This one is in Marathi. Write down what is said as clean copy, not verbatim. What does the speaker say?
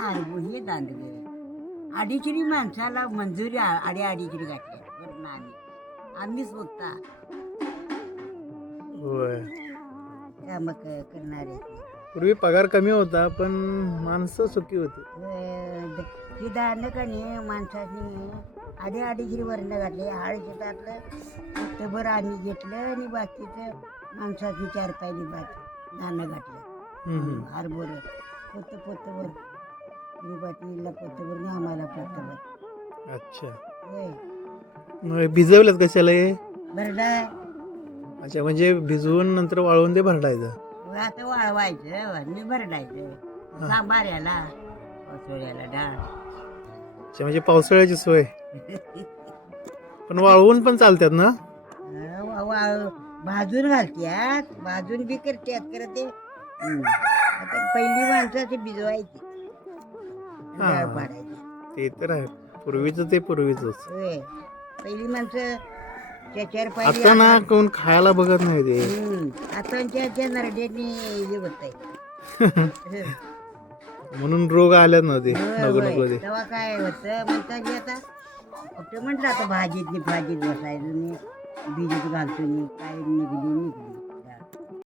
हे दांडगे अडीचरी माणसाला मंजुरी अडीचरी घातल्या वरून आम्ही स्वतः होय. काम करणारे पूर्वी पगार कमी होता पण माणसं सुखी होती. ही दांड का नाही माणसाने अडीचरी वरण घातले हळ शेतातलं पोटभर आम्ही घेतलं आणि बाकीचं माणसाची 4 पायली धान्य घातलं हरभर पोतभर बाटलीला पोतभर नाही आम्हाला पोतभर. अच्छा, होय मग भिजवलं कशाला हे? भरडा अच्छा, म्हणजे भिजवून नंतर वाळवून ते भरडायचं. आता वाळवायचं मी भरडायचं सांबाऱ्याला पावसाळ्याला डाळ. अच्छा, म्हणजे पावसाळ्याची सोय. पण वाळवून पण चालतात ना? भाजून घालत्यात भाजून बी करत्यात खरं ते आता पहिली माणसाची भिजवायची डाळ पाडायची. ते तर आहे, पूर्वीच ते पूर्वीच. होय पहिली माणसं 4 पायली आता ना कोण खायला बघत नाही ते. आता नरड्यानी हे होत आहे. म्हणून रोग आल्यात ना ते नको नको ते. तेव्हा काय होतं म्हणतात की आता कुठे म्हटलं आता भाजीत बसायचं नाही भिजत घालतो काय निघली